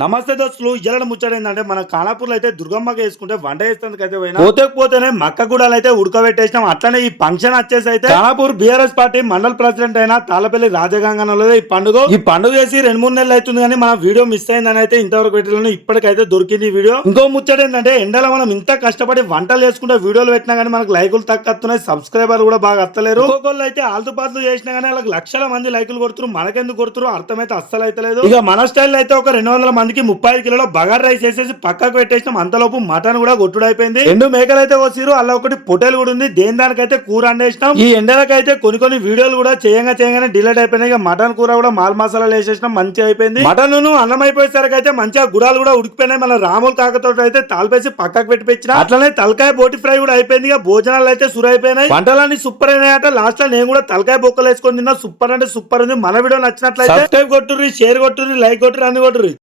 నమస్తే దోస్తులు ఇయ్యాల ముచ్చట ఏంటంటే మన ఖానాపూర్లో అయితే దుర్గమ్మకి వేసుకుంటే వంట చేసేందుకు అయితే పోయినా పోతేనే మక్క గూడాలు అయితే ఉడకబెట్టేసినాం. అట్లనే ఈ ఫంక్షన్ వచ్చేసి అయితే Khanapur BRS party mandal president అయిన తాళ్ళపల్లి రాజగంగలో ఈ పండుగ చేసి 2-3 నెలలు అవుతుంది కానీ మన వీడియో మిస్ అయిందని అయితే ఇంతవరకు పెట్టిన ఇప్పటికైతే దొరికింది ఈ వీడియో. ఇంకో ముచ్చట ఏంటంటే ఎండలో మనం ఇంత కష్టపడి వంటలు చేసుకుంటే వీడియోలు పెట్టినా కానీ మనకు లైకులు తక్కువస్తున్నాయి, సబ్స్క్రైబర్లు కూడా బాగా వస్తలేరు. ఒక్కొక్కళ్ళు అయితే ఆల్తు పాత్రలు చేసినా కానీ వాళ్ళకి లక్షల మంది లైకులు కొడుతున్నారు, మనకెందుకు కొడుతున్నారు అర్థమైతే అస్సలు అయితే లేదు. ఇక మన స్టైల్ అయితే ఒక 200 మందికి 35 కిలోల బగార్ రైస్ వేసేసి పక్కకు పెట్టేసినాం. అంతలోపు మటన్ కూడా కొట్టుడైపోయింది. 2 మేకలు అయితే వస్తారు, అలా ఒకటి పొటేలు కూడా ఉంది. దేని దానికైతే కూర అండేసినాం. ఈ ఎండలకైతే కొన్ని వీడియోలు కూడా చేయగానే డిలేట్ అయిపోయినాయి. ఇక మటన్ కూర కూడా మాల్ మసాలాలు వేసేసినాం, మంచిగా అయిపోయింది. మటన్ అన్నం అయిపోయేసరికి అయితే మంచిగా గుడాలు కూడా ఉడికిపోయినాయి. మన రాముల కాకతో అయితే తాల్పేసి పక్కకు పెట్టించిన. అట్లనే తలకాయ బోటి ఫ్రై కూడా అయిపోయింది. ఇక భోజనాలు అయితే సురు అయిపోయినాయి. వంటలన్నీ సూపర్ అయినాయట. లాస్ట్ లో నేను కూడా తలకాయ బొక్కలు వేసుకొని తిన్నా. సూపర్ అంటే సూపర్ ఉంది. మన వీడియో నచ్చినట్లయితే సబ్స్క్రైబ్ కొట్టుర్రి, షేర్ కొట్టుర్రి, లైక్ కొట్టుర్రి, అన్ని కొట్టుర్రి.